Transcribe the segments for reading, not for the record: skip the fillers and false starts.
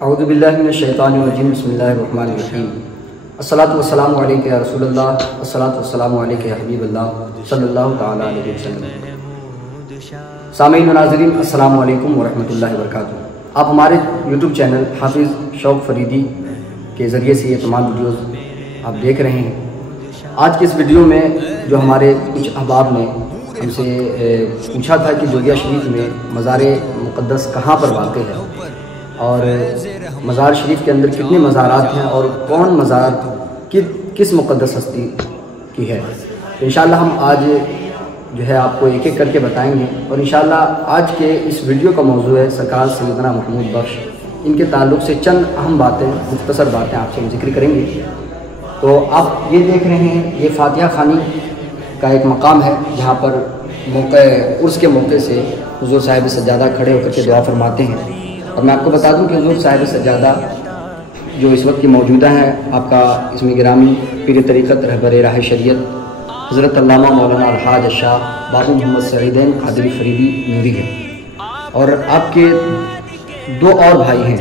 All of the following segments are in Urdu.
اعوذ باللہ من الشیطان الرجیم بسم اللہ الرحمن الرحیم الصلاۃ والسلام علیک یا رسول اللہ الصلاۃ والسلام علیک یا حبیب اللہ صلی اللہ تعالیٰ علیہ وسلم۔ سامعین و ناظرین السلام علیکم ورحمۃ اللہ وبرکاتہ۔ آپ ہمارے یوٹیوب چینل حافظ شوق فریدی کے ذریعے سے یہ تمام ویڈیوز آپ دیکھ رہے ہیں۔ آج کی اس ویڈیو میں جو ہمارے کچھ احباب نے ہم سے پوچھا تھا کہ جوگیا شریف میں مزار مقدس کہاں پر واقع ہے اور مزار شریف کے اندر کتنے مزارات ہیں اور کون مزار کس مقدس ہستی کی ہے، انشاءاللہ ہم آج جو ہے آپ کو ایک ایک کر کے بتائیں گے۔ اور انشاءاللہ آج کے اس ویڈیو کا موضوع ہے سرکار سیدنا محمود بخش۔ ان کے تعلق سے چند اہم باتیں، مختصر باتیں آپ سے ہم ذکر کریں گے۔ تو آپ یہ دیکھ رہے ہیں، یہ فاتحہ خوانی کا ایک مقام ہے جہاں پر عرس کے موقع سے حضور صاحب سجادہ کھڑے ہو کر کے دعا فرماتے ہیں۔ اور میں آپ کو بتا دوں کہ حضور صاحب سجادہ جو اس وقت کی موجودہ ہیں، آپ کا اسم گرامی پیر طریقت رہبر راہ شریعت حضرت علامہ مولانا الحاج شاہ بابو محمد سعیدین قادری فریدی نوری ہے۔ اور آپ کے دو اور بھائی ہیں،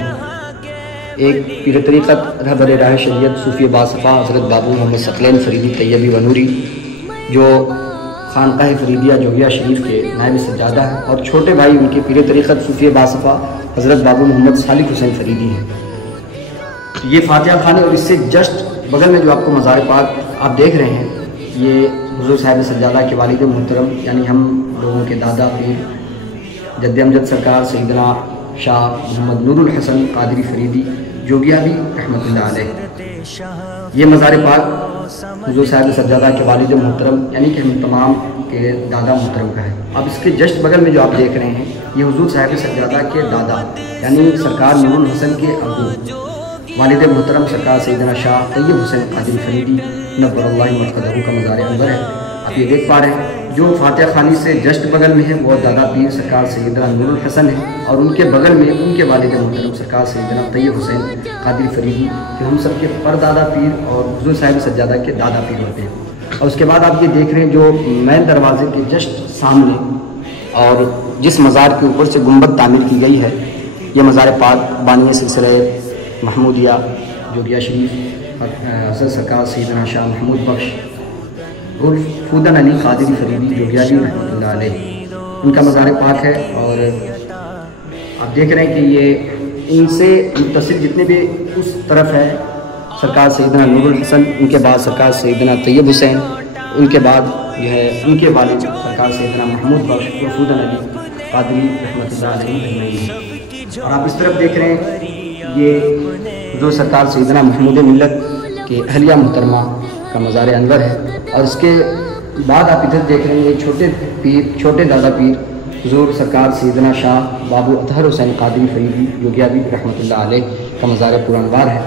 ایک پیر طریقت رہبر راہ شریعت صوفی باصفا حضرت بابو محمد ثقلین فریدی طیبی و نوری جو خانقاہ فریدیہ جوگیا شریف کے نائب سجادہ ہیں، اور چھوٹے بھائی ان کے پیر طریقت صوفی باصفا حضرت بابو محمد صالح حسین فریدی ہیں۔ یہ فاتحہ خانے اور اس سے جسٹ بغل میں جو آپ کو مزار پاک آپ دیکھ رہے ہیں، یہ حضور صاحب سجادہ کے والد محترم یعنی ہم لوگوں کے دادا پیر جد امجد سرکار سیدنا شاہ محمد نور الحسن قادری فریدی جوگیا بھی رحمۃ اللہ علیہ۔ یہ مزار پاک حضور صاحب سجادہ کے والد محترم یعنی کہ ہم تمام کے دادا محترم کا ہے۔ اب اس کے جسٹ بغل میں جو آپ دیکھ رہے ہیں، یہ حضور صاحب سجادہ کے دادا یعنی سرکار نور الحسن کے ابو والد محترم سرکار سیدنا شاہ طیب حسین قادری فریدی نور اللہ مرقدہ کا مزار انور ہے۔ آپ یہ دیکھ پا رہے ہیں، جو فاتحہ خوانی سے جسٹ بغل میں ہے وہ دادا پیر سرکار سیدنا نور الحسن ہے، اور ان کے بغل میں ان کے والد محترم سرکار سیدنا طیب حسین قادری فریدی جو ہم سب کے پردادا پیر اور حضور صاحب سجادہ کے دادا پیر ہوتے ہیں۔ اور اس کے بعد آپ یہ دیکھ رہے ہیں جو مین دروازے کے جسٹ سامنے اور جس مزار کے اوپر سے گنبد تعمیر کی گئی ہے، یہ مزار پاک بانی سلسلہ محمودیہ جوگیا شریف حضرت سرکار سیدنا شاہ محمود بخش فودن علی قادری فریدی جوگیاوی رحمۃ اللہ علیہ ان کا مزار پاک ہے۔ اور آپ دیکھ رہے ہیں کہ یہ ان سے متصل جتنے بھی اس طرف ہے سرکار سیدنا نور الحسن، ان کے بعد سرکار سیدنا طیب حسین، ان کے بعد جو ہے ان کے والد سرکار سیدنا محمود بخش فودن علی قادری رحمۃ اللہ علیہ۔ اور آپ اس طرف دیکھ رہے ہیں، یہ جو سرکار سیدنا محمود ملت کے اہلیہ محترمہ کا مزار انور ہے۔ اور اس کے بعد آپ ادھر دیکھ رہے ہیں چھوٹے دادا پیر حضور سرکار سیدنا شاہ بابو اطہر حسین قادری فریدی جوگیاوی رحمۃ اللہ علیہ کا مزار پرانوار ہے۔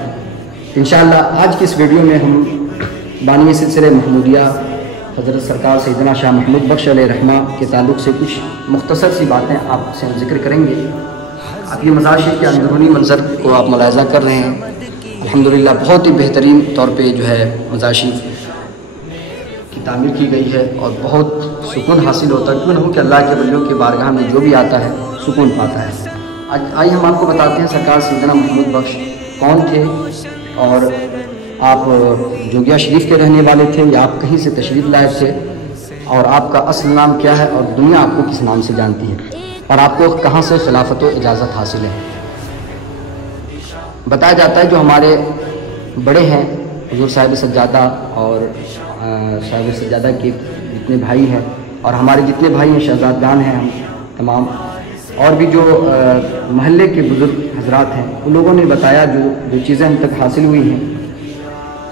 انشاءاللہ آج کی اس ویڈیو میں ہم بانی سلسلہ محمودیہ حضرت سرکار سیدنا شاہ محمود بخش علیہ رحمہ کے تعلق سے کچھ مختصر سی باتیں آپ سے ہم ذکر کریں گے۔ آپ یہ مزار شریف کے اندرونی منظر کو آپ ملاحظہ کر رہے ہیں، الحمدللہ بہت ہی بہترین طور پہ جو ہے مزار شریف کی تعمیر کی گئی ہے، اور بہت سکون حاصل ہوتا ہے، کیوں نہ ہو کہ اللہ کے ولیوں کے بارگاہ میں جو بھی آتا ہے سکون پاتا ہے۔ آئیے ہم آپ کو بتاتے ہیں سرکار سیدنا محمود بخش کون تھے، اور آپ جوگیا شریف کے رہنے والے تھے یا آپ کہیں سے تشریف لائے تھے، اور آپ کا اصل نام کیا ہے اور دنیا آپ کو کس نام سے جانتی ہے، اور آپ کو کہاں سے خلافت و اجازت حاصل ہے۔ بتایا جاتا ہے جو ہمارے بڑے ہیں حضور صاحب سجادہ اور صاحب سجادہ کے جتنے بھائی ہیں، اور ہمارے جتنے بھائی ہیں شہزادگان ہیں ہم تمام، اور بھی جو محلے کے بزرگ حضرات ہیں، ان لوگوں نے بتایا جو چیزیں ہم تک حاصل ہوئی ہیں،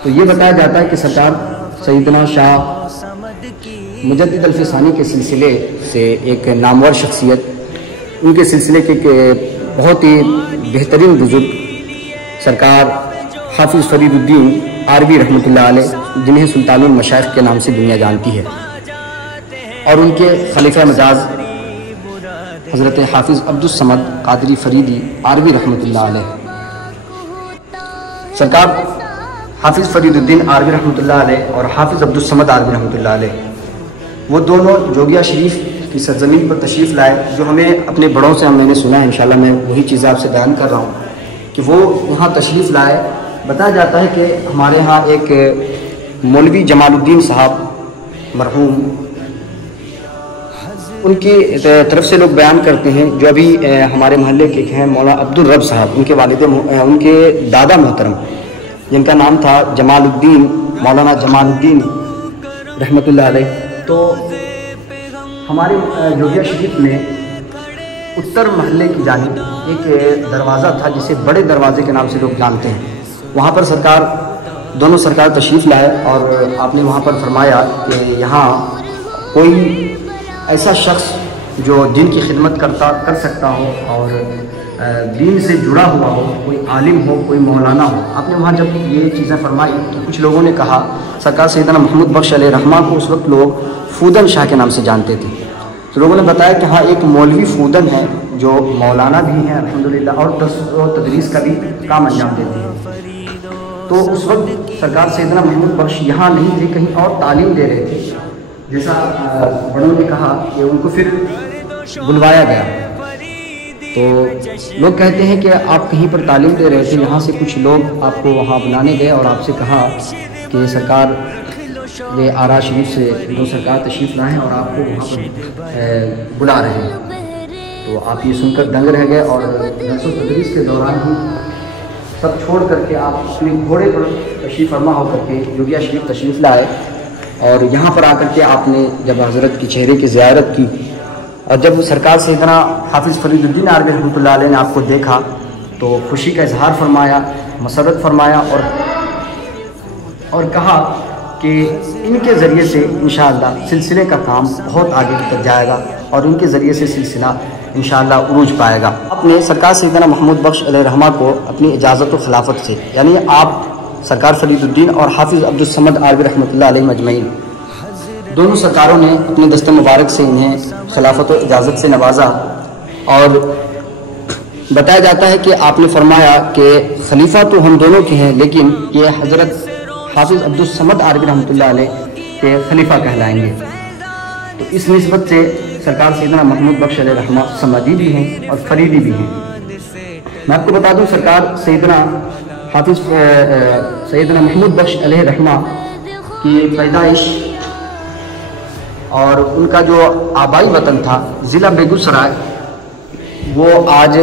تو یہ بتایا جاتا ہے کہ سرکار سیدنا شاہ مجدد الفسانی کے سلسلے سے ایک نامور شخصیت، ان کے سلسلے کے بہت ہی بہترین بزرگ سرکار حافظ فرید الدین عربی رحمۃ اللہ علیہ، جنہیں سلطان المشائخ کے نام سے دنیا جانتی ہے، اور ان کے خلیفہ مجاز حضرت حافظ عبدالصمد قادری فریدی عربی رحمۃ اللہ علیہ۔ سرکار حافظ فرید الدین عربی رحمۃ اللہ علیہ اور حافظ عبدالصمد عربی رحمۃ اللہ علیہ وہ دونوں جوگیا شریف کی سرزمین پر تشریف لائے، جو ہمیں اپنے بڑوں سے میں نے سنا ہے، انشاءاللہ میں وہی چیزیں آپ سے بیان کر رہا ہوں کہ وہ یہاں تشریف لائے۔ بتایا جاتا ہے کہ ہمارے ہاں ایک مولوی جمال الدین صاحب مرحوم، ان کی طرف سے لوگ بیان کرتے ہیں، جو ابھی ہمارے محلے کے ہیں مولانا عبدالرب صاحب، ان کے والد ان کے دادا محترم جن کا نام تھا جمال الدین، مولانا جمال الدین رحمۃ اللہ علیہ۔ تو ہمارے جوگیا شریف میں اتر محلے کی جانب ایک دروازہ تھا جسے بڑے دروازے کے نام سے لوگ جانتے ہیں، وہاں پر دونوں سرکار تشریف لائے، اور آپ نے وہاں پر فرمایا کہ یہاں کوئی ایسا شخص جو دین کی خدمت کر سکتا ہو اور دین سے جڑا ہوا ہو، کوئی عالم ہو، کوئی مولانا ہو۔ آپ نے وہاں جب یہ چیزیں فرمائی تو کچھ لوگوں نے کہا، سرکار سیدنا محمود بخش علیہ رحمہ کو اس وقت لوگ فودن شاہ کے نام سے جانتے تھے، تو لوگوں نے بتایا کہ ہاں ایک مولوی فودن ہے جو مولانا بھی ہیں الحمدللہ، اور تدریس کا بھی کام انجام دیتے ہیں۔ تو اس وقت سرکار سیدنا محمود بخش یہاں نہیں تھے، کہیں اور تعلیم دے رہے تھے، جیسا بڑوں نے کہا کہ ان کو پھر بلوایا گیا۔ تو لوگ کہتے ہیں کہ آپ کہیں پر تعلیم دے رہے تھے، یہاں سے کچھ لوگ آپ کو وہاں بلانے گئے اور آپ سے کہا کہ سرکار یہ آرا شریف سے دو سرکار تشریف لائے ہیں اور آپ کو وہاں پر بلا رہے ہیں۔ تو آپ یہ سن کر دنگ رہ گئے، اور درس و تدریس کے دوران ہی سب چھوڑ کر کے آپ اپنے گھوڑے پر تشریف فرما ہو کر کے جوگیا شریف تشریف لائے، اور یہاں پر آ کر کے آپ نے جب حضرت کی چہرے کی زیارت کی، اور جب سرکار سیدنا حافظ فرید الدین عربی رحمۃ اللہ علیہ نے آپ کو دیکھا تو خوشی کا اظہار فرمایا، مسرت فرمایا، اور کہا کہ ان کے ذریعے سے انشاءاللہ سلسلے کا کام بہت آگے تک جائے گا، اور ان کے ذریعے سے سلسلہ انشاءاللہ عروج پائے گا۔ آپ نے سرکار سیدنا محمود بخش علیہ رحمہ کو اپنی اجازت و خلافت سے، یعنی آپ سرکار فرید الدین اور حافظ عبدالصمد عربی رحمۃ اللہ علیہ مجمعین دونوں سرکاروں نے اپنے دست مبارک سے انہیں خلافت و اجازت سے نوازا، اور بتایا جاتا ہے کہ آپ نے فرمایا کہ خلیفہ تو ہم دونوں کے ہیں، لیکن یہ حضرت حافظ عبدالصمد عربی رحمۃ اللہ علیہ کے خلیفہ کہلائیں گے۔ تو اس نسبت سے سرکار سیدنا محمود بخش علیہ رحمہ سمدی بھی ہیں اور فریدی بھی ہیں۔ میں آپ کو بتا دوں، سرکار سیدنا حافظ سیدنا محمود بخش علیہ رحمہ کی پیدائش اور ان کا جو آبائی وطن تھا ضلع بیگوسرائے، وہ آج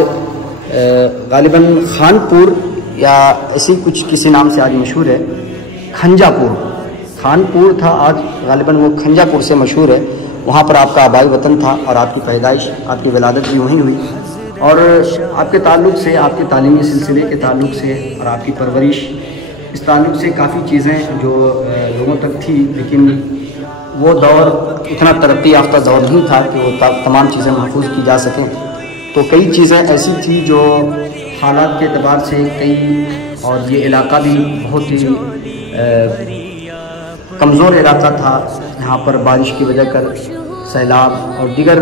غالباً خانپور یا ایسی کچھ کسی نام سے آج مشہور ہے، کھنجا پور، خانپور تھا، آج غالباً وہ کھنجا پور سے مشہور ہے۔ وہاں پر آپ کا آبائی وطن تھا، اور آپ کی پیدائش، آپ کی ولادت بھی وہیں ہوئی، اور آپ کے تعلق سے، آپ کے تعلیمی سلسلے کے تعلق سے اور آپ کی پرورش، اس تعلق سے کافی چیزیں جو لوگوں تک تھی، لیکن وہ دور اتنا ترقی یافتہ دور نہیں تھا کہ وہ تمام چیزیں محفوظ کی جا سکیں۔ تو کئی چیزیں ایسی تھیں جو حالات کے اعتبار سے اور یہ علاقہ بھی بہت ہی کمزور علاقہ تھا، یہاں پر بارش کی وجہ کر سیلاب اور دیگر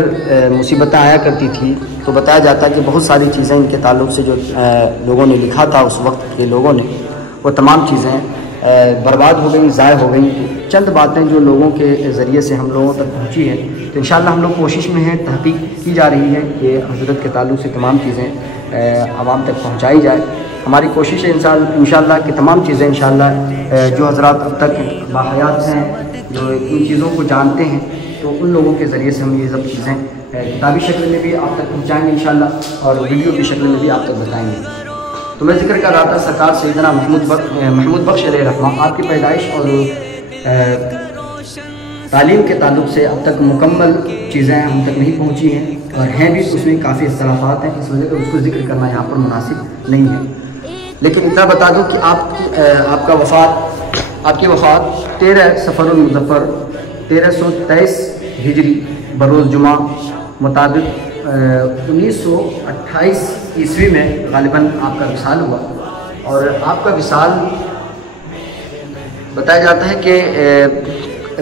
مصیبتیں آیا کرتی تھی۔ تو بتایا جاتا ہے کہ بہت ساری چیزیں ان کے تعلق سے جو لوگوں نے لکھا تھا اس وقت کے لوگوں نے، وہ تمام چیزیں برباد ہو گئیں، ضائع ہو گئیں۔ چند باتیں جو لوگوں کے ذریعے سے ہم لوگوں تک پہنچی ہیں، تو انشاءاللہ ہم لوگ کوشش میں ہیں، تحقیق کی جا رہی ہے کہ حضرت کے تعلق سے تمام چیزیں عوام تک پہنچائی جائے۔ ہماری کوشش ہے انشاءاللہ کہ تمام چیزیں انشاءاللہ جو حضرات اب تک باحیات ہیں، جو ان چیزوں کو جانتے ہیں، تو ان لوگوں کے ذریعے سے ہم یہ سب چیزیں کتابی شکل میں بھی آپ تک پہنچائیں گے انشاءاللہ، اور ویڈیو کی شکل میں بھی آپ تک بتائیں گے۔ تو میں ذکر کر رہا تھا سرکار سیدنا محمود بخش علیہ رحمہ، آپ کی پیدائش اور تعلیم کے تعلق سے اب تک مکمل چیزیں ہم تک نہیں پہنچی ہیں، اور ہیں بھی اس میں کافی اختلافات ہیں، اس وجہ سے اس کو ذکر کرنا یہاں پر مناسب نہیں ہے۔ لیکن اتنا بتا دوں کہ آپ کی وفات 13 صفر المظفر 1323 ہجری بروز جمعہ مطابق 1928 عیسوی میں غالباً آپ کا وصال ہوا، اور آپ کا وصال بتایا جاتا ہے کہ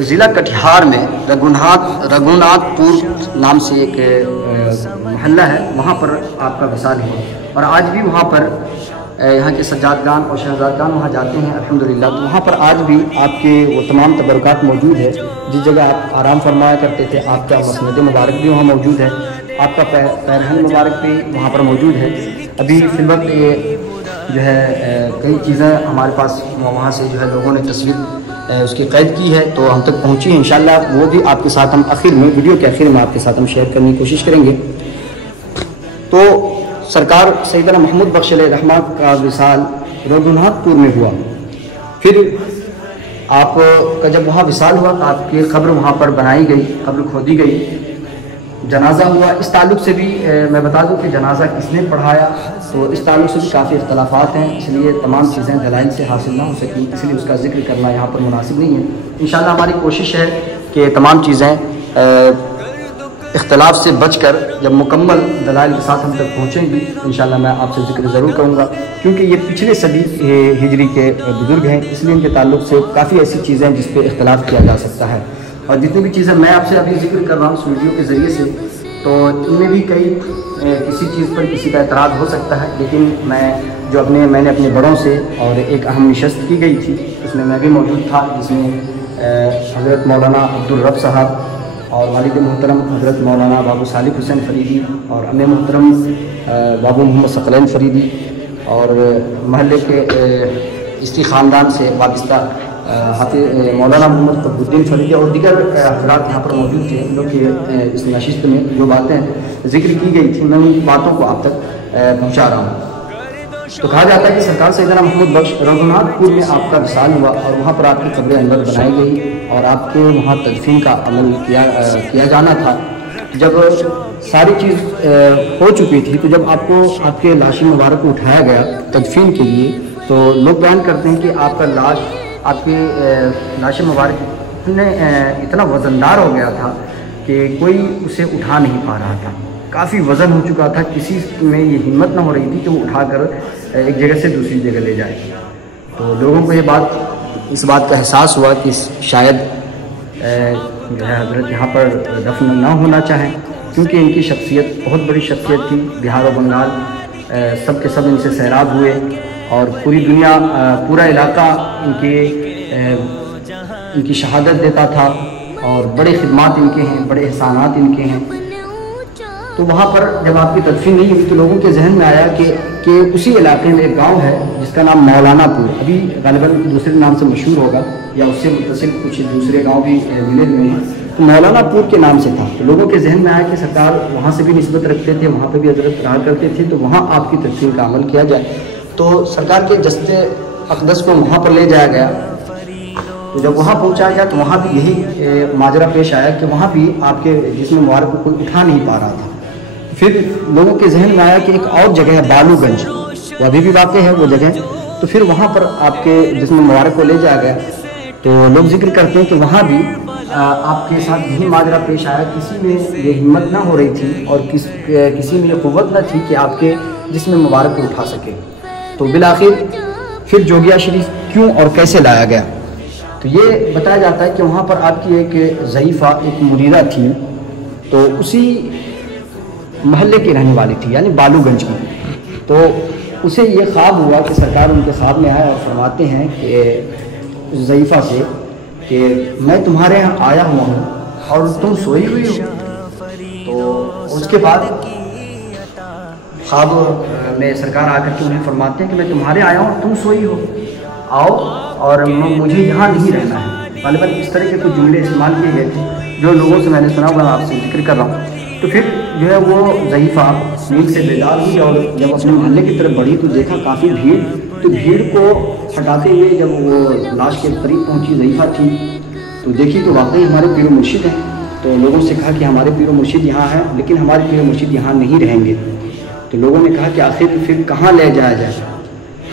ضلع کٹیہار میں رگھوناتھ پور نام سے ایک محلہ ہے، وہاں پر آپ کا وصال ہوا، اور آج بھی وہاں پر یہاں کے سجادگان اور شہزادگان وہاں جاتے ہیں الحمدللہ۔ تو وہاں پر آج بھی آپ کے وہ تمام تبرکات موجود ہے، جس جگہ آپ آرام فرمایا کرتے تھے، آپ کا مسند مبارک بھی وہاں موجود ہے، آپ کا پیرہن مبارک بھی وہاں پر موجود ہے۔ ابھی فی الوقت یہ جو ہے کئی چیزیں ہمارے پاس وہاں سے جو ہے لوگوں نے تصویر اس کی قید کی ہے تو ہم تک پہنچی ہے. انشاءاللہ وہ بھی آپ کے ساتھ ہم آخر میں ویڈیو کے آخر میں آپ کے ساتھ ہم شیئر کرنے کی کوشش کریں گے. تو سرکار سیدنا محمود بخش علیہ الرحمہ کا وصال رگھوناتھ پور میں ہوا. پھر آپ کا جب وہاں وصال ہوا تو آپ کی قبر وہاں پر بنائی گئی, قبر کھودی گئی, جنازہ ہوا. اس تعلق سے بھی میں بتا دوں کہ جنازہ کس نے پڑھایا, تو اس تعلق سے بھی کافی اختلافات ہیں, اس لیے تمام چیزیں دلائل سے حاصل نہ ہو سکیں, اس لیے اس کا ذکر کرنا یہاں پر مناسب نہیں ہے. انشاءاللہ ہماری کوشش ہے کہ تمام چیزیں اختلاف سے بچ کر جب مکمل دلائل کے ساتھ ہم تک پہنچیں گی انشاءاللہ میں آپ سے ذکر ضرور کروں گا, کیونکہ یہ پچھلے صدی ہجری کے بزرگ ہیں, اس لیے ان کے تعلق سے کافی ایسی چیزیں ہیں جس پہ اختلاف کیا جا سکتا ہے. اور جتنی بھی چیزیں میں آپ سے ابھی ذکر کر رہا ہوں اس ویڈیو کے ذریعے سے, تو ان میں بھی کئی کسی چیز پر کسی کا اعتراض ہو سکتا ہے, لیکن میں نے اپنے بڑوں سے اور ایک اہم نشست کی گئی تھی, اس میں بھی موجود تھا, جس میں حضرت مولانا عبدالرب صاحب اور والد محترم حضرت مولانا بابو صالح حسین فریدی اور ام محترم بابو محمد ثقلین فریدی اور محلے کے اسی خاندان سے وابستہ مولانا محمد قطب الدین فریدی اور دیگر حضرات یہاں پر موجود تھے. ان لوگ کے اس نشست میں جو باتیں ذکر کی گئی تھیں میں ان باتوں کو آپ تک پہنچا رہا ہوں. تو کہا جاتا ہے کہ سرکار سیدنا محمود بخش رگھوناتھ پور میں آپ کا وصال ہوا اور وہاں پر آپ کی قبر انور بنائی گئی اور آپ کے وہاں تدفین کا عمل کیا جانا تھا. جب ساری چیز ہو چکی تھی تو جب آپ کو آپ کے لاش مبارک کو اٹھایا گیا تدفین کے لیے, تو لوگ بیان کرتے ہیں کہ آپ کا آپ کی لاش مبارک اتنا وزندار ہو گیا تھا کہ کوئی اسے اٹھا نہیں پا رہا تھا, کافی وزن ہو چکا تھا, کسی میں یہ ہمت نہ ہو رہی تھی کہ وہ اٹھا کر ایک جگہ سے دوسری جگہ لے جائے. تو لوگوں کو اس بات کا احساس ہوا کہ شاید جو ہے حضرت یہاں پر دفن نہ ہونا چاہیں, کیونکہ ان کی شخصیت بہت بڑی شخصیت تھی. بہار و بنگال سب کے سب ان سے سیراب ہوئے اور پوری دنیا پورا علاقہ ان کی شہادت دیتا تھا اور بڑے خدمات ان کے ہیں, بڑے احسانات ان کے ہیں. تو وہاں پر جب آپ کی تدفین نہیں ہوئی تو لوگوں کے ذہن میں آیا کہ اسی علاقے میں ایک گاؤں ہے جس کا نام مولانا پور, ابھی غالباً دوسرے نام سے مشہور ہوگا یا اس سے متصل کچھ دوسرے گاؤں بھی ملے ہوئے ہیں, تو مولانا پور کے نام سے تھا. تو لوگوں کے ذہن میں آیا کہ سرکار وہاں سے بھی نسبت رکھتے تھے, وہاں پہ بھی حضرت رہا کرتے تھے, تو وہاں آپ کی تدفین کا عمل کیا جائے. تو سرکار کے جسد اقدس کو وہاں پر لے جایا گیا. تو جب وہاں پہنچایا گیا تو وہاں بھی یہی ماجرا پیش آیا کہ وہاں بھی آپ کے جسم مبارک کو کوئی اٹھا نہیں پا رہا تھا. پھر لوگوں کے ذہن میں آیا کہ ایک اور جگہ ہے بالو گنج, وہ ابھی بھی واقع ہے وہ جگہ. تو پھر وہاں پر آپ کے جسم مبارک کو لے جایا گیا. تو لوگ ذکر کرتے ہیں کہ وہاں بھی آپ کے ساتھ یہی ماجرا پیش آیا, کسی میں یہ ہمت نہ ہو رہی تھی اور کسی میں یہ قوت نہ تھی کہ آپ کے جسم مبارک کو اٹھا سکے. تو بالآخر پھر جوگیا شریف کیوں اور کیسے لایا گیا, تو یہ بتایا جاتا ہے کہ وہاں پر آپ کی ایک ضعیفہ ایک مریدہ تھی, تو اسی محلے کی رہنے والی تھی یعنی بالو گنج کی. تو اسے یہ خواب ہوا کہ سرکار ان کے خواب میں آیا اور فرماتے ہیں کہ ضعیفہ سے کہ میں تمہارے یہاں آیا ہوا ہوں اور تم سوئی ہوئی ہو. تو اس کے بعد خواب میں سرکار آ کر کے انہیں فرماتے ہیں کہ میں تمہارے آیا ہوں تم سوئی ہو, آؤ اور مجھے یہاں نہیں رہنا ہے. غالباً اس طرح کے کچھ جملے استعمال کیے گئے تھے جو لوگوں سے میں نے سنا ہوا, آپ سے ذکر کر رہا ہوں. تو پھر جو ہے وہ ضعیفہ نیند سے بیدار ہوئی اور جب اپنے محلے کی طرف بڑھی تو دیکھا کافی بھیڑ. تو بھیڑ کو ہٹاتے ہوئے جب وہ لاش کے قریب پہنچی, ضعیفہ تھی, تو دیکھی تو واقعی ہمارے پیر و مرشد ہیں. تو لوگوں سے کہا کہ ہمارے پیر و مرشد یہاں ہیں لیکن ہمارے پیر و مرشد یہاں نہیں رہیں گے. تو لوگوں نے کہا کہ آخر پھر کہاں لے جایا جائے.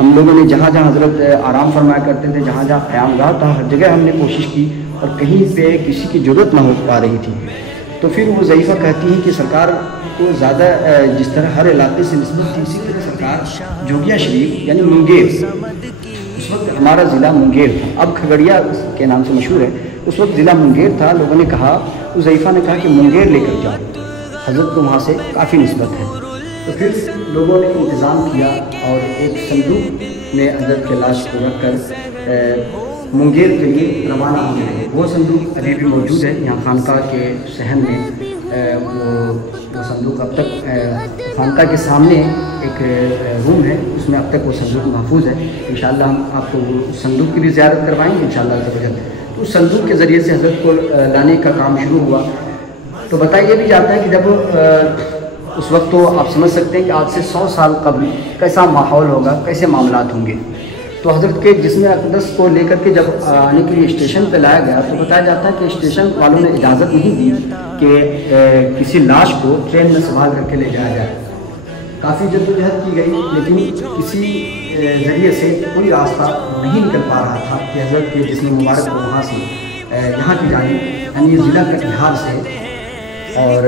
ہم لوگوں نے جہاں جہاں حضرت آرام فرمایا کرتے تھے, جہاں جہاں قیام گاہ تھا, ہر جگہ ہم نے کوشش کی اور کہیں پہ کسی کی ضرورت نہ ہو پا رہی تھی. تو پھر وہ ضعیفہ کہتی ہیں کہ سرکار کو زیادہ جس طرح ہر علاقے سے نسبت تھی, اسی طرح سرکار جوگیا شریف یعنی منگیر, اس وقت ہمارا ضلع منگیر تھا, اب کھگڑیا کے نام سے مشہور ہے, اس وقت ضلع منگیر تھا. لوگوں نے کہا, اس ضعیفہ نے کہا کہ منگیر لے کر جاؤ, حضرت کو وہاں سے کافی نسبت ہے. تو پھر لوگوں نے انتظام کیا اور ایک صندوق میں حضرت کے لاش کو رکھ کر منگیر کے لیے روانہ ہو گئے. وہ صندوق ابھی بھی موجود ہے یہاں خانقاہ کے صحن میں, وہ صندوق اب تک خانقاہ کے سامنے ایک روم ہے، اس میں اب تک وہ صندوق محفوظ ہے۔ انشاءاللہ ہم آپ کو اس صندوق کی بھی زیارت کروائیں گے انشاءاللہ تعالی۔ تو اس صندوق کے ذریعے سے حضرت کو لانے کا کام شروع ہوا۔ تو بتایا بھی جاتا ہے کہ جب اس وقت تو آپ سمجھ سکتے ہیں کہ آج سے 100 سال قبل کیسا ماحول ہوگا، کیسے معاملات ہوں گے۔ تو حضرت کے جسم اقدس کو لے کر کے جب آنے کے لیے اسٹیشن پہ لایا گیا تو بتایا جاتا ہے کہ اسٹیشن والوں نے اجازت نہیں دی کہ کسی لاش کو ٹرین میں سنبھال کر کے لے جایا جائے۔ کافی جدوجہد کی گئی لیکن کسی ذریعے سے کوئی راستہ نہیں نکل پا رہا تھا کہ حضرت کے جسم مبارک کو وہاں سے یہاں کی جانب یعنی ضلع کٹیہار سے اور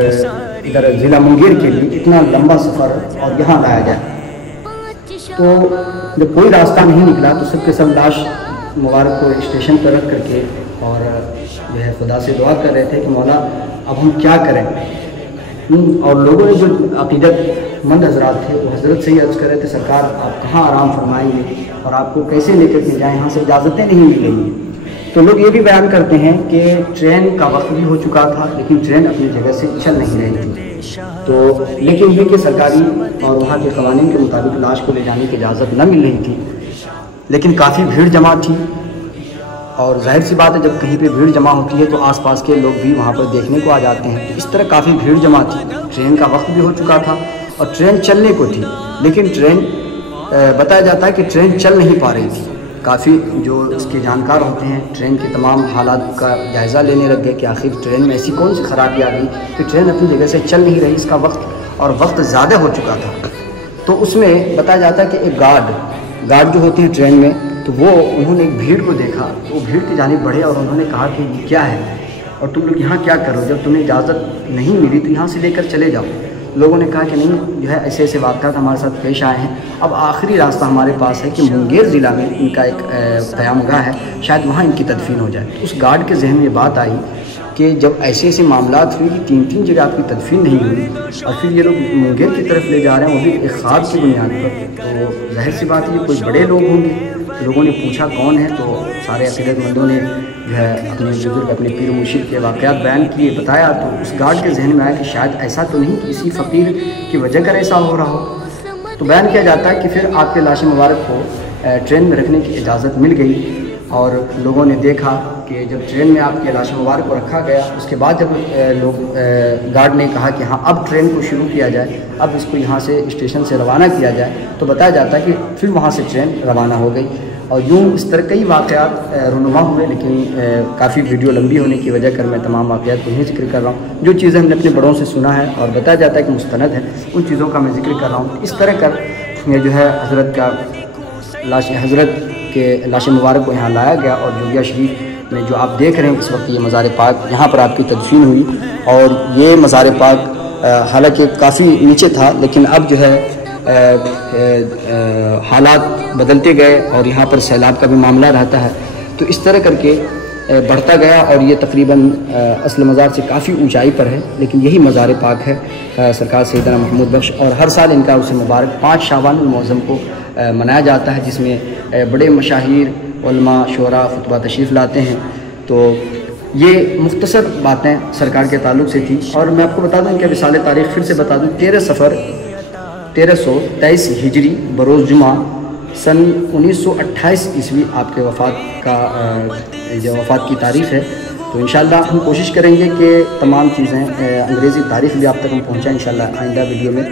ادھر ضلع منگیر کے لیے اتنا لمبا سفر اور یہاں لایا جائے۔ تو جب کوئی راستہ نہیں نکلا تو سب کے سب لاش مبارک کو اسٹیشن پر رکھ کر کے اور جو ہے خدا سے دعا کر رہے تھے کہ مولا اب ہم کیا کریں۔ اور لوگوں نے جو عقیدت مند حضرات تھے وہ حضرت سے ہی عرض کر رہے تھے سرکار آپ کہاں آرام فرمائیں گے اور آپ کو کیسے لے کر کے جائیں، یہاں سے اجازتیں نہیں مل رہی ہیں۔ تو لوگ یہ بھی بیان کرتے ہیں کہ ٹرین کا وقت بھی ہو چکا تھا لیکن ٹرین اپنی جگہ سے چل نہیں رہی تھی۔ تو لیکن یہ کہ سرکاری اور وہاں کے قوانین کے مطابق لاش کو لے جانے کی اجازت نہ مل رہی تھی، لیکن کافی بھیڑ جمع تھی۔ اور ظاہر سی بات ہے جب کہیں پہ بھیڑ جمع ہوتی ہے تو آس پاس کے لوگ بھی وہاں پر دیکھنے کو آ جاتے ہیں۔ تو اس طرح کافی بھیڑ جمع تھی، ٹرین کا وقت بھی ہو چکا تھا اور ٹرین چلنے کو تھی، لیکن ٹرین بتایا جاتا ہے کہ ٹرین چل نہیں پا رہی تھی۔ کافی جو اس کے جانکار ہوتے ہیں ٹرین کے تمام حالات کا جائزہ لینے لگ گئے کہ آخر ٹرین میں ایسی کون سی خرابی آ گئی کہ ٹرین اپنی جگہ سے چل نہیں رہی، اس کا وقت زیادہ ہو چکا تھا۔ تو اس میں بتایا جاتا ہے کہ ایک گارڈ جو ہوتے ہیں ٹرین میں، تو وہ انہوں نے ایک بھیڑ کو دیکھا تو وہ بھیڑ کی جانب بڑھے اور انہوں نے کہا کہ یہ کیا ہے اور تم لوگ یہاں کیا کرو، جب تمہیں اجازت نہیں ملی تو یہاں سے لے کر چلے جاؤ۔ لوگوں نے کہا کہ نہیں، جو ہے ایسے ایسے واقعات ہمارے ساتھ پیش آئے ہیں، اب آخری راستہ ہمارے پاس ہے کہ منگیر ضلع میں ان کا ایک قیام گاہ ہے، شاید وہاں ان کی تدفین ہو جائے۔ اس گارڈ کے ذہن میں یہ بات آئی کہ جب ایسے ایسے معاملات ہوئی کہ 3 جگہ آپ کی تدفین نہیں ہوئی اور پھر یہ لوگ منگیر کی طرف لے جا رہے ہیں وہ بھی ایک خواب کی بنیاد پر، تو ظاہر سی بات ہے یہ کوئی بڑے لوگ ہوں گے۔ لوگوں نے پوچھا کون ہے، تو سارے عقیدت مندوں نے جو ہے اپنے بزرگ اپنے پیر و مرشد کے واقعات بیان کیے، بتایا۔ تو اس گارڈ کے ذہن میں آیا کہ شاید ایسا تو نہیں کہ اسی فقیر کی وجہ کر ایسا ہو رہا ہو۔ تو بیان کیا جاتا ہے کہ پھر آپ کے لاش مبارک کو ٹرین میں رکھنے کی اجازت مل گئی اور لوگوں نے دیکھا کہ جب ٹرین میں آپ کے لاش مبارک کو رکھا گیا، اس کے بعد جب گارڈ نے کہا کہ ہاں اب ٹرین کو شروع کیا جائے، اب اس کو یہاں سے اسٹیشن سے روانہ کیا جائے، تو بتایا جاتا ہے کہ پھر وہاں سے ٹرین روانہ ہو گئی۔ اور یوں اس طرح کئی واقعات رونما ہوئے، لیکن کافی ویڈیو لمبی ہونے کی وجہ کر میں تمام واقعات کو نہیں ذکر کر رہا ہوں۔ جو چیزیں ہم نے اپنے بڑوں سے سنا ہے اور بتایا جاتا ہے کہ مستند ہے، ان چیزوں کا میں ذکر کر رہا ہوں۔ اس طرح کر یہ جو ہے حضرت کے لاش مبارک کو یہاں لایا گیا اور جوگیا شریف میں جو آپ دیکھ رہے ہیں اس وقت یہ مزار پاک، یہاں پر آپ کی تدفین ہوئی۔ اور یہ مزار پاک حالانکہ کافی نیچے تھا لیکن اب جو ہے حالات بدلتے گئے اور یہاں پر سیلاب کا بھی معاملہ رہتا ہے، تو اس طرح کر کے بڑھتا گیا اور یہ تقریباً اصل مزار سے کافی اونچائی پر ہے، لیکن یہی مزار پاک ہے سرکار سیدنا محمود بخش۔ اور ہر سال ان کا عرس مبارک 5 شعبان المعظم کو منایا جاتا ہے، جس میں بڑے مشاہیر علماء شعراء خطبہ تشریف لاتے ہیں۔ تو یہ مختصر باتیں سرکار کے تعلق سے تھی۔ اور میں آپ کو بتا دوں کہ وصال تاریخ پھر سے بتا دوں، 13 صفر 1323 ہجری بروز جمعہ سن 1928 عیسوی آپ کے وفات کی تاریخ ہے۔ تو انشاءاللہ ہم کوشش کریں گے کہ تمام چیزیں انگریزی تاریخ بھی آپ تک ہم پہنچائیں، انشاءاللہ آئندہ ویڈیو میں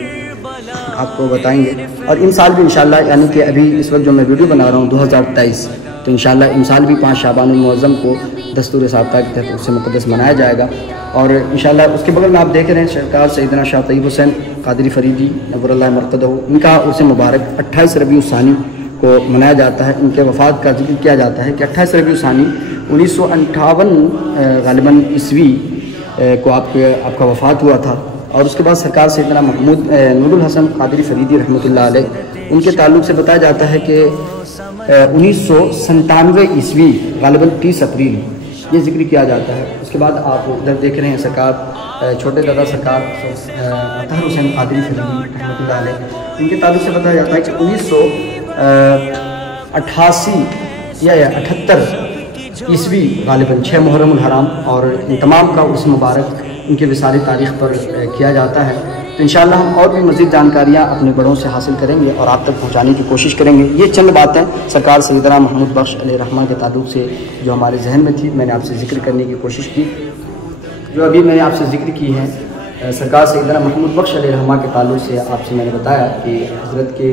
آپ کو بتائیں گے۔ اور ان سال بھی انشاءاللہ یعنی کہ ابھی اس وقت جو میں ویڈیو بنا رہا ہوں 2023، تو انشاءاللہ ان سال بھی 5 شعبان المعظم کو دستور ثابتہ کے تحت عرس مقدس منایا جائے گا۔ اور انشاءاللہ اس کے بغل میں آپ دیکھ رہے ہیں سرکار سیدنا شاہ طیب حسین قادری فریدی نور اللہ مرقدہ، ان کا عرس مبارک 28 ربیع الثانی کو منایا جاتا ہے۔ ان کے وفات کا ذکر کیا جاتا ہے کہ 28 ربیع الثانی 1958 غالباً عیسوی کو آپ کا وفات ہوا تھا۔ اور اس کے بعد سرکار سیدنا محمود نور الحسن قادری فریدی رحمۃ اللہ علیہ، ان کے تعلق سے بتایا جاتا ہے کہ 1997 عیسوی غالباً 30 اپریل یہ ذکر کیا جاتا ہے۔ اس کے بعد آپ ادھر دیکھ رہے ہیں سرکار چھوٹے دادا سرکار اطہر حسین قادری فریدی رحمۃ اللہ علیہ، ان کے تعلق سے بتایا جاتا ہے کہ 1988 یا 78 عیسوی غالباً 6 محرم الحرام، اور ان تمام کا عرس مبارک ان کے وصالی تاریخ پر کیا جاتا ہے۔ تو انشاءاللہ ہم اور بھی مزید جانکاریاں اپنے بڑوں سے حاصل کریں گے اور آپ تک پہنچانے کی کوشش کریں گے۔ یہ چند باتیں سرکار سیدنا محمود بخش علیہ الرحمہ کے تعلق سے جو ہمارے ذہن میں تھی، میں نے آپ سے ذکر کرنے کی کوشش کی۔ جو ابھی میں نے آپ سے ذکر کی ہے سرکار سیدنا محمود بخش علیہ الرحمہ کے تعلق سے، آپ سے میں نے بتایا کہ حضرت کے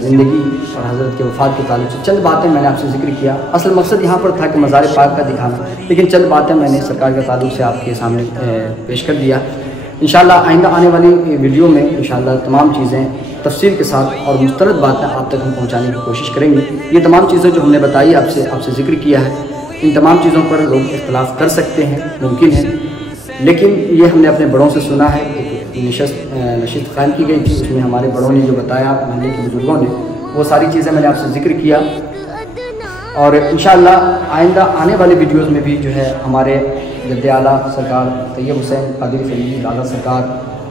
زندگی اور حضرت کے وفات کے تعلق سے چند باتیں میں نے آپ سے ذکر کیا۔ اصل مقصد یہاں پر تھا کہ مزار پاک کا دکھانا، لیکن چند باتیں میں نے سرکار کے تعلق سے آپ کے سامنے پیش کر دیا۔ انشاءاللہ آئندہ آنے والی ویڈیو میں انشاءاللہ تمام چیزیں تفصیل کے ساتھ اور مستند باتیں آپ تک ہم پہنچانے کی کوشش کریں گے۔ یہ تمام چیزیں جو ہم نے بتائی آپ سے ذکر کیا ہے، ان تمام چیزوں پر لوگ اختلاف کر سکتے ہیں، ممکن ہے، لیکن یہ ہم نے اپنے بڑوں سے سنا ہے۔ ایک نشست قائم کی گئی تھی، اس میں ہمارے بڑوں نے جو بتایا، محلے کے بزرگوں نے، وہ ساری چیزیں میں نے آپ سے ذکر کیا۔ اور انشاءاللہ آئندہ آنے والی ویڈیوز میں بھی جو ہے ہمارے جد اعلیٰ سرکار طیب حسین قادری فریدی دادا سرکار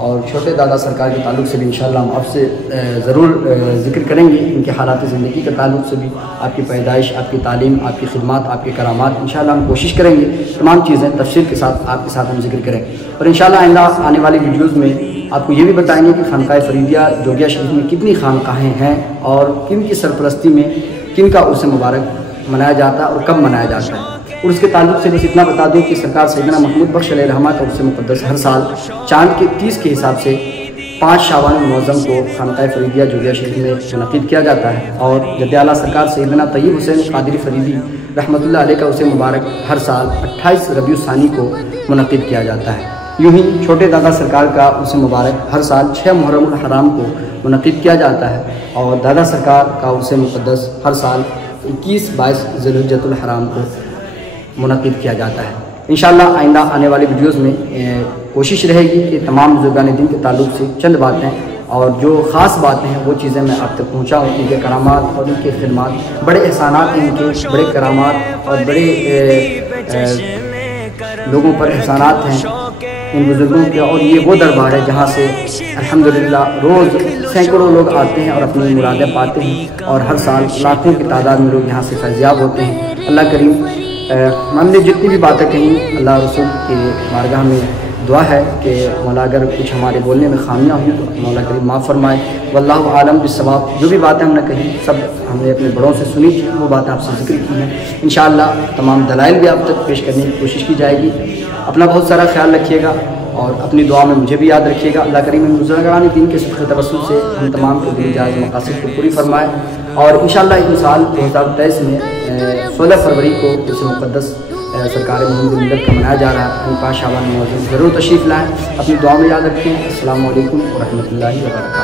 اور چھوٹے دادا سرکار کے تعلق سے بھی انشاءاللہ ہم آپ سے ضرور ذکر کریں گے، ان کے حالات زندگی کے تعلق سے بھی، آپ کی پیدائش، آپ کی تعلیم، آپ کی خدمات، آپ کے کرامات، انشاءاللہ ہم کوشش کریں گے تمام چیزیں تفصیل کے ساتھ آپ کے ساتھ ہم ذکر کریں۔ اور انشاءاللہ آئندہ آنے والی ویڈیوز میں آپ کو یہ بھی بتائیں گے کہ خانقاہ فریدیہ جوگیہ شریف میں کتنی خانقاہیں ہیں اور کن کی سرپرستی میں کن کا عرس مبارک منایا جاتا ہے اور کب منایا جاتا ہے۔ اور اس کے تعلق سے بس اتنا بتا دوں کہ سرکار سیدنا محمود بخش علیہ الرحمہ کا عرس مقدس ہر سال چاند کے 30 کے حساب سے 5 شعبان المعظم کو خانقاہ فریدیہ جوگیہ شریف میں منعقد کیا جاتا ہے، اور جد اعلیٰ سرکار سیدنا طیب حسین قادری فریدی رحمۃ اللہ علیہ کا عرس مبارک ہر سال 28 ربیع الثانی کو منعقد کیا جاتا ہے۔ یوں ہی چھوٹے دادا سرکار کا عرس مبارک ہر سال 6 محرم الحرام کو منعقد کیا جاتا ہے، اور دادا سرکار کا عرس مقدس ہر سال 21-22 ذی الحجۃ الحرام کو منعقد کیا جاتا ہے۔ انشاءاللہ آئندہ آنے والی ویڈیوز میں کوشش رہے گی کہ تمام بزرگان دین کے تعلق سے چند باتیں اور جو خاص باتیں ہیں وہ چیزیں میں آپ تک پہنچاؤں۔ ان کے کرامات اور ان کے خدمات، بڑے احسانات ہیں ان کے، بڑے کرامات اور بڑے لوگوں پر احسانات ہیں ان بزرگوں کے، اور یہ وہ دربار ہے جہاں سے الحمدللہ روز سینکڑوں لوگ آتے ہیں اور اپنی مرادیں پاتے ہیں، اور ہر سال لاکھوں کی تعداد میں لوگ یہاں سے فیضیاب ہوتے ہیں۔ اللہ کریم ہم نے جتنی بھی باتیں کہیں، اللہ رسول کے بارگاہ میں دعا ہے کہ مولا اگر کچھ ہمارے بولنے میں خامیاں ہوئی تو مولا کریم معاف فرمائے۔ واللہ عالم بالصواب۔ جو بھی باتیں ہم نے کہیں سب ہم نے اپنے بڑوں سے سنی تھی، وہ باتیں آپ سے ذکر کی ہیں۔ انشاءاللہ تمام دلائل بھی آپ تک پیش کرنے کی کوشش کی جائے گی۔ اپنا بہت سارا خیال رکھیے گا اور اپنی دعا میں مجھے بھی یاد رکھیے گا۔ اللہ کریم بزرگان دین کے صدقے توسل سے ہم تمام کے دلی جائز مقاصد کو پوری فرمائے، اور انشاءاللہ اس سال 2023 میں 16 فروری کو عرس مقدس سرکار محمد ملت کا منایا جا رہا ہے۔ 5 شعبان المعظم ضرور تشریف لائیں، اپنی دعا میں یاد رکھیں۔ السلام علیکم ورحمۃ اللہ وبرکاتہ۔